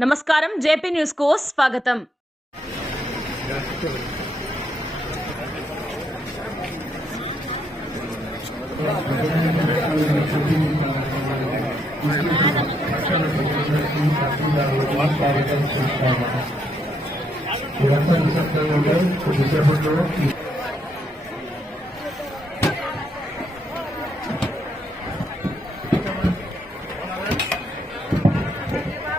నమస్కారం JP news కు స్వాగతం ఇదంతా నిశ్శబ్దంగా ఉంటే కొద్దిసేపట్లో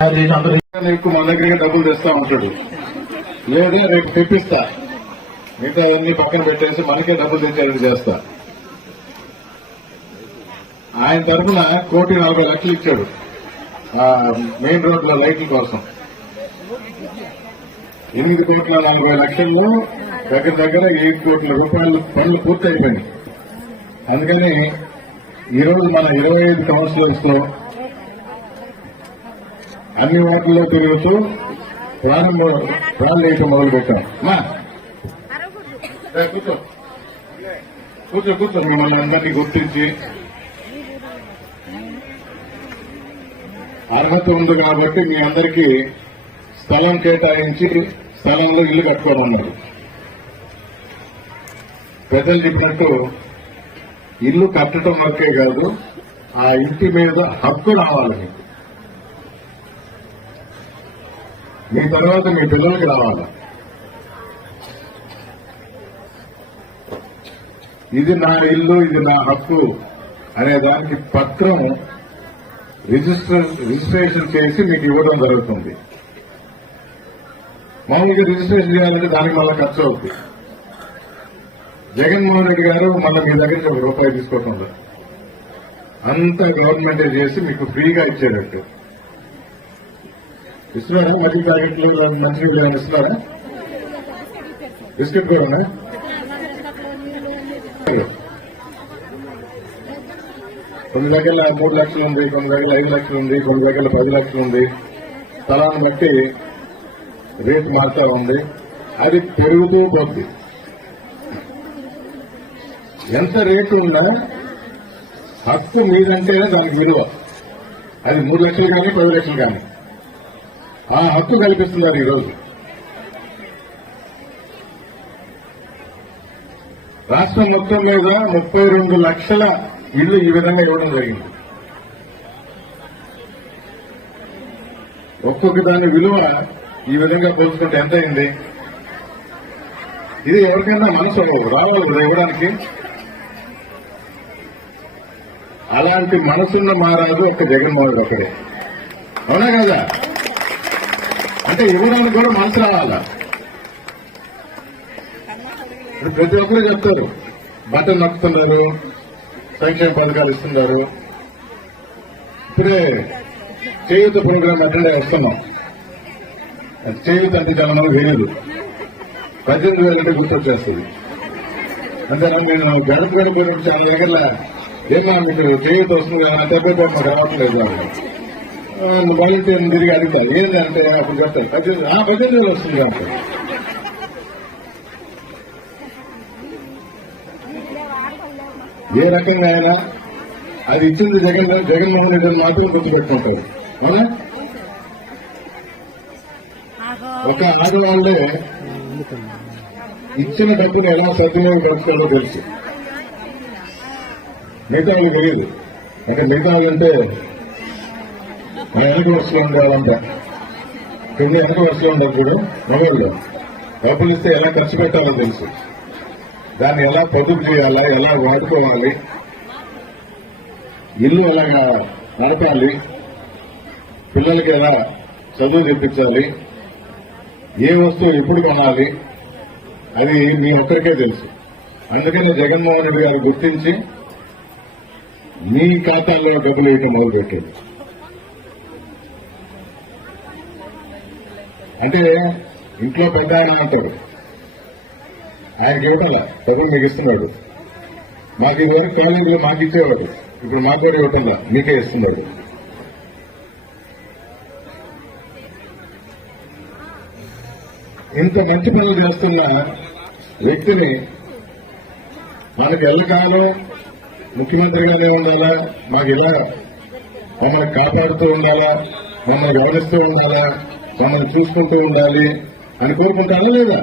అది అందరూ నీకు మన దగ్గరికి డబ్బులు తెస్తా ఉంటాడు. లేదా రేపు తెప్పిస్తా. మిగతా అన్ని పక్కన పెట్టేసి మనకే డబ్బులు తెచ్చేది చేస్తా. ఆయన తరఫున కోటి నలభై లక్షలు ఇచ్చాడు. ఆ మెయిన్ రోడ్ల లైట్ల కోసం. ఎనిమిది కోట్ల నలభై లక్షల్లో దగ్గర దగ్గర ఏడు కోట్ల రూపాయలు పనులు పూర్తయిపోయినాయి. అందుకని ఈ రోజు మన ఇరవై ఐదు కౌన్సిలర్స్తో అన్ని వాటిల్లో తిరుగుతూ ప్రాణం ప్రాణం వేయటం మొదలు పెట్టాం కూర్చో. కూర్చో కూర్చో. మిమ్మల్ని అందరినీ గుర్తించి. అర్హత ఉంది కాబట్టి మీ అందరికీ స్థలం కేటాయించి స్థలంలో ఇల్లు కట్టుకోవడం ఉన్నారు పెద్దలు చెప్పినట్టు ఇల్లు కట్టడం వరకే కాదు ఆ ఇంటి మీద హక్కు రావాలి మీకు. మీ తర్వాత మీ పిల్లలకి రావాలి. ఇది నా ఇల్లు ఇది నా హక్కు అనే దానికి పత్రం రిజిస్టర్ రిజిస్ట్రేషన్ చేసి మీకు ఇవ్వడం జరుగుతుంది. మామూలుగా రిజిస్ట్రేషన్ చేయాలంటే దానికి మళ్ళీ ఖర్చు అవుతుంది జగన్మోహన్ రెడ్డి గారు మళ్ళీ మీ దగ్గర నుంచి ఒక రూపాయి తీసుకోకుండా అంత అంతా గవర్నమెంటే చేసి మీకు ఫ్రీగా ఇచ్చేటట్టు. ఇస్తున్నారా మధ్య ప్యాకెట్లు మంచి ఏమైనా ఇస్తున్నారా బిస్కెట్ కూడా కొన్ని దగ్గర మూడు లక్షలు ఉంది కొన్ని దగ్గర ఐదు లక్షలు ఉంది కొన్ని దగ్గర పది లక్షలు ఉంది. స్థలాన్ని బట్టి రేటు మారుతా ఉంది. అది పెరుగుతూ పోద్ది. ఎంత రేటు ఉన్నా హక్కు మీదంటేనే దానికి విలువ. అది మూడు లక్షలు కానీ పది లక్షలు కానీ. ఆ హక్కు కల్పిస్తున్నారు ఈరోజు. రాష్ట్రం మొత్తం మీద ముప్పై రెండు లక్షల ఇళ్ళు ఈ విధంగా ఇవ్వడం జరిగింది. ఒక్కొక్క దాని విలువ ఈ విధంగా పోల్చుకుంటే ఎంత అయింది? ఇది ఎవరికైనా మనసు రావాలి ఇవ్వడానికి. అలాంటి మనసున్న మారాదు ఒక జగన్మోహన్ ఒకడే అవునా కదా? అంటే ఇవ్వడానికి కూడా మనసు రావాలా? ప్రతి ఒక్కరు చెప్తారు. బటన్ నొక్కుతున్నారు. సంక్షేమ పథకాలు ఇస్తున్నారు. ఇప్పుడే చేయూత ప్రోగ్రామ్ అటెండ్ వస్తున్నాం అది చేయూత అంటే చాలా మంది తెలియదు పద్దెనిమిది వేలు అంటే గుర్తొచ్చేస్తుంది. అంతేనా నేను గడప గడప చాలా దగ్గర ఏమన్నా మీకు చేయూత వస్తుంది కదా అంటే "అబ్బే, మాకు రావట్లేదు అని తిరిగి అడుగుతారు. ఏంటంటే అప్పుడు చెప్తారు పద్దెనిమిది ఆ పద్దెనిమిది వస్తుంది అంటే ఏ రకంగా అయినా అది ఇచ్చింది జగన్ జగన్మోహన్ రెడ్డి అని మాత్రం గుర్తుపెట్టుకుంటారు. అవునా? ఒక ఆడవాళ్ళే ఇచ్చిన డబ్బును ఎలా సద్వినియోగపరచుకోవాలో తెలుసు. మిగతా వాళ్ళు తెలియదు. అంటే మిగతా వాళ్ళంటే మన వెనక వరుసలో ఉండేవాళ్ళంట కింద వెనక వరుసలో ఉండదు కూడా మొబైల్లో డబ్బులు ఇస్తే ఎలా ఖర్చు పెట్టాలో తెలుసు. దాన్ని ఎలా పొదుపు చేయాలా? ఎలా వాడుకోవాలి? ఇల్లు ఎలా నడపాలి? పిల్లలకి ఎలా చదువు చెప్పించాలి? ఏ వస్తువు ఎప్పుడు కొనాలి? అది మీ ఒక్కరికే తెలుసు. అందుకని జగన్మోహన్ రెడ్డి గారు గుర్తించి మీ ఖాతాల్లో డబ్బులు వేయటం మొదలుపెట్టాడు అంటే ఇంట్లో పెద్ద ఆయన అంటాడు ఆయనకి ఇవ్వటం డబ్బులు మీకు ఇస్తున్నాడు. మాకు ఇదివరకు కాలేజీలో మాకు ఇచ్చేవాడు. ఇప్పుడు మాకు కూడా ఇవ్వటంలా మీకే ఇస్తున్నాడు. ఇంత మంచి పనులు చేస్తున్న వ్యక్తిని మనకు ఎల్లకాలం ముఖ్యమంత్రిగానే ఉండాలా? మాకు ఇలా మమ్మల్ని కాపాడుతూ ఉండాలా? మమ్మల్ని గమనిస్తూ ఉండాలా? మమ్మల్ని చూసుకుంటూ ఉండాలి అని కోరుకుంటారా లేదా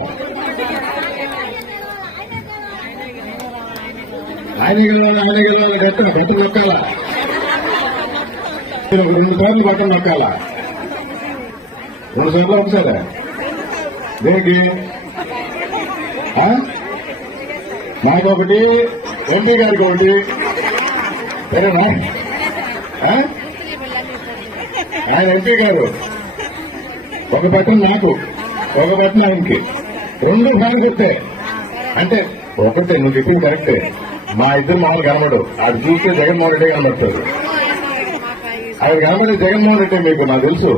ఆయన గెలవాలి ఆయన గెలవాలి గట్టిన బట్టలు నొక్కాల? రెండు సార్లు బట్టలు నొక్కాల? రెండు సార్లు ఒకసారి? దేనికి? మాకొకటి ఎంపీ గారికి ఒకటి. సరేనా? ఆయన ఎంపీ గారు. ఒక బట్టన్ నాకు ఒక బట్టన్ ఆయనకి. రెండు ఫ్యాన్స్ వస్తాయి అంటే ఒకటే నువ్వు చెప్పింది కరెక్టే. మా ఇద్దరు మామూలు కనబడు అది చూస్తే జగన్మోహన్ రెడ్డి కనబడతాడు. ఆయన కనబడే జగన్మోహన్ రెడ్డి మీకు నాకు తెలుసు.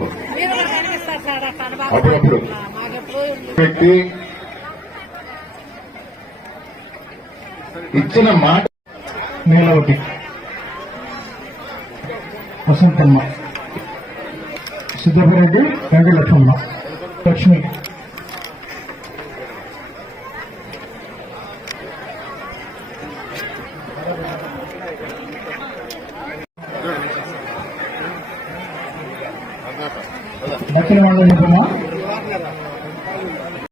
అప్పుడప్పుడు. వ్యక్తి ఇచ్చిన మాట నీలవతి వసంతమ్మ. సిద్ధపరెడ్డి వెంకటలక్ష్మమ్మ లక్ష్మి. దక్షిణ మండలి